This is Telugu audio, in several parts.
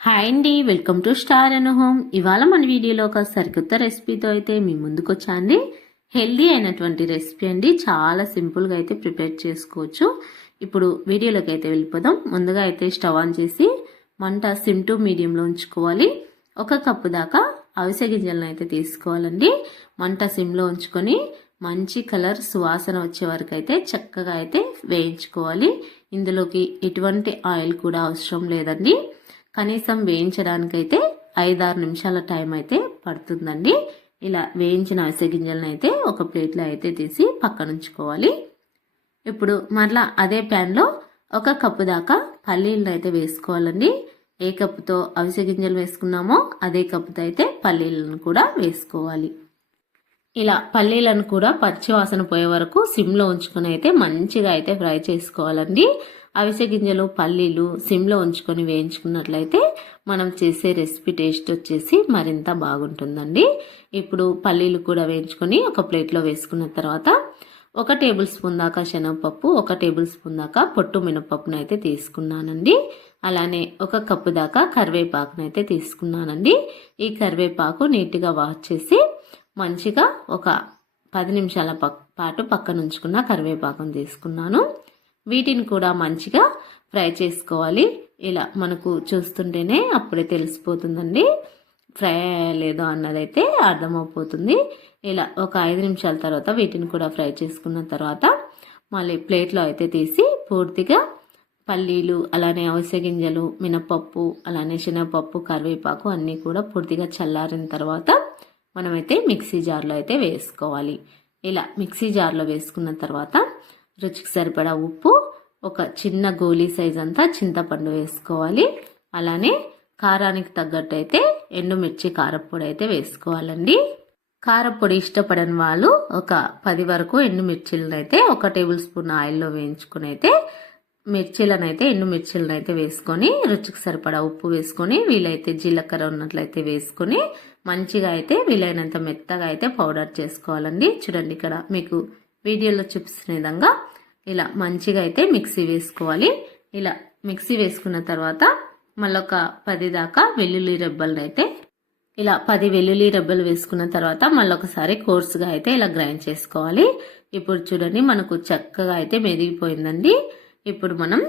హాయ్ అండి వెల్కమ్ టు స్టార్ అనుహోమ్ ఇవాళ మన వీడియోలో ఒక సరికొత్త రెసిపీతో అయితే మీ ముందుకు వచ్చాండి హెల్దీ అయినటువంటి రెసిపీ అండి. చాలా సింపుల్గా అయితే ప్రిపేర్ చేసుకోవచ్చు. ఇప్పుడు వీడియోలోకి అయితే వెళ్ళిపోదాం. ముందుగా అయితే స్టవ్ ఆన్ చేసి మంట సిమ్ టు మీడియంలో ఉంచుకోవాలి. ఒక కప్పు దాకా అవిసె గింజలను అయితే తీసుకోవాలండి. మంట సిమ్లో ఉంచుకొని మంచి కలర్ సువాసన వచ్చే వరకు అయితే చక్కగా అయితే వేయించుకోవాలి. ఇందులోకి ఎటువంటి ఆయిల్ కూడా అవసరం లేదండి. కనీసం వేయించడానికైతే ఐదారు నిమిషాల టైం అయితే పడుతుందండి. ఇలా వేయించిన అవిసె గింజలను అయితే ఒక ప్లేట్లో అయితే తీసి పక్కన ఉంచుకోవాలి ఇప్పుడు మరలా అదే ప్యాన్లో ఒక కప్పు దాకా పల్లీలను అయితే వేసుకోవాలండి. ఏ కప్పుతో అవిసె గింజలు వేసుకున్నామో అదే కప్పుతో అయితే పల్లీలను కూడా వేసుకోవాలి. ఇలా పల్లీలను కూడా పచ్చివాసన పోయే వరకు సిమ్లో ఉంచుకొని అయితే మంచిగా అయితే ఫ్రై చేసుకోవాలండి. అవిసె గింజలు పల్లీలు సిమ్లో ఉంచుకొని వేయించుకున్నట్లయితే మనం చేసే రెసిపీ టేస్ట్ వచ్చేసి మరింత బాగుంటుందండి. ఇప్పుడు పల్లీలు కూడా వేయించుకొని ఒక ప్లేట్లో వేసుకున్న తర్వాత ఒక టేబుల్ స్పూన్ దాకా శనగపప్పు ఒక టేబుల్ స్పూన్ దాకా పొట్టు మినపప్పును అయితే తీసుకున్నానండి. అలానే ఒక కప్పు దాకా కరివేపాకును అయితే తీసుకున్నానండి. ఈ కరివేపాకు నీట్గా వాష్ చేసి మంచిగా ఒక పది నిమిషాల పాటు పక్కనుంచుకున్న కరివేపాకును తీసుకున్నాను. వీటిని కూడా మంచిగా ఫ్రై చేసుకోవాలి. ఇలా మనకు చూస్తుంటేనే అప్పుడే తెలిసిపోతుందండి. ఫ్రై అయ్యలేదో అన్నదైతే అర్థమైపోతుంది ఇలా ఒక ఐదు నిమిషాల తర్వాత వీటిని కూడా ఫ్రై చేసుకున్న తర్వాత మళ్ళీ ప్లేట్లో అయితే తీసి పూర్తిగా పల్లీలు అలానే అవిసె గింజలు మినపప్పు అలానే శనగపప్పు కరివేపాకు అన్నీ కూడా పూర్తిగా చల్లారిన తర్వాత మనమైతే మిక్సీ జార్లో అయితే వేసుకోవాలి. ఇలా మిక్సీ జార్లో వేసుకున్న తర్వాత రుచికి సరిపడా ఉప్పు ఒక చిన్న గోలీ సైజ్ అంతా చింతపండు వేసుకోవాలి. అలానే కారానికి తగ్గట్టు అయితే ఎండుమిర్చి కారపొడి అయితే వేసుకోవాలండి. కారపొడి ఇష్టపడని వాళ్ళు ఒక పది వరకు ఎండుమిర్చిలను అయితే ఒక టేబుల్ స్పూన్ ఆయిల్లో వేయించుకుని అయితే మిర్చీలను అయితే అయితే వేసుకొని రుచికి సరిపడా ఉప్పు వేసుకొని వీలైతే జీలకర్ర ఉన్నట్లయితే వేసుకొని మంచిగా అయితే వీలైనంత మెత్తగా అయితే పౌడర్ చేసుకోవాలండి. చూడండి ఇక్కడ మీకు వీడియోలో చూపిస్తున్న విధంగా ఇలా మంచిగా అయితే మిక్సీ వేసుకోవాలి. ఇలా మిక్సీ వేసుకున్న తర్వాత మళ్ళీ ఒక పది దాకా వెల్లుల్లి రెబ్బలను అయితే ఇలా పది వెల్లుల్లి రెబ్బలు వేసుకున్న తర్వాత మళ్ళొకసారి కోర్సుగా అయితే ఇలా గ్రైండ్ చేసుకోవాలి. ఇప్పుడు చూడండి మనకు చక్కగా అయితే మెదిగిపోయిందండి. ఇప్పుడు మనం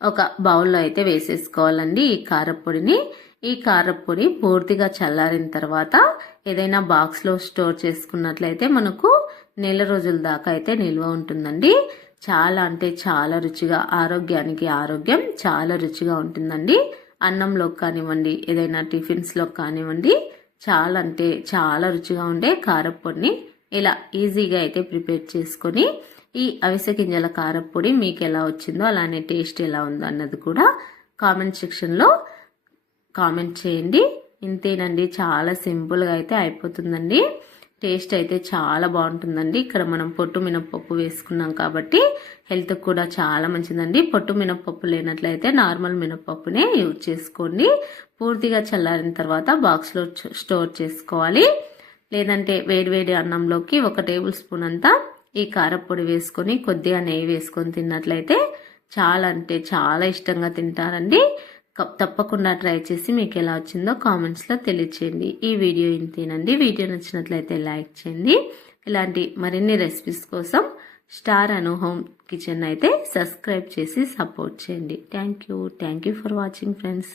ఒక బౌల్లో అయితే వేసేసుకోవాలండి ఈ కారపొడిని. ఈ కారపొడి పూర్తిగా చల్లారిన తర్వాత ఏదైనా బాక్స్లో స్టోర్ చేసుకున్నట్లయితే మనకు నెల రోజుల దాకా అయితే నిల్వ ఉంటుందండి. చాలా అంటే చాలా రుచిగా ఆరోగ్యానికి ఆరోగ్యం చాలా రుచిగా ఉంటుందండి. అన్నంలో కానివ్వండి ఏదైనా టిఫిన్స్లో కానివ్వండి చాలా అంటే చాలా రుచిగా ఉండే కారపొడిని ఇలా ఈజీగా అయితే ప్రిపేర్ చేసుకొని ఈ అవిసె గింజల కారపొడి మీకు ఎలా వచ్చిందో అలానే టేస్ట్ ఎలా ఉందో అన్నది కూడా కామెంట్ సెక్షన్లో కామెంట్ చేయండి. ఇంతేనండి చాలా సింపుల్గా అయితే అయిపోతుందండి. టేస్ట్ అయితే చాలా బాగుంటుందండి. ఇక్కడ మనం పొట్టు మినపప్పు వేసుకున్నాం కాబట్టి హెల్త్ కూడా చాలా మంచిదండి. పొట్టు మినపప్పు లేనట్లయితే నార్మల్ మినపప్పునే యూజ్ చేసుకోండి. పూర్తిగా చల్లారిన తర్వాత బాక్స్లో స్టోర్ చేసుకోవాలి. లేదంటే వేడివేడి అన్నంలోకి ఒక టేబుల్ స్పూన్ అంతా ఈ కారపొడి వేసుకొని కొద్దిగా నెయ్యి వేసుకొని తిన్నట్లయితే చాలా అంటే చాలా ఇష్టంగా తింటారండి. తప్పకుండా ట్రై చేసి మీకు ఎలా వచ్చిందో కామెంట్స్లో తెలియచేయండి. ఈ వీడియో ఇంతేనండి. వీడియో నచ్చినట్లయితే లైక్ చేయండి. ఇలాంటి మరిన్ని రెసిపీస్ కోసం స్టార్ అను హోమ్ కిచెన్ అయితే సబ్స్క్రైబ్ చేసి సపోర్ట్ చేయండి. Thank you. Thank you for watching friends.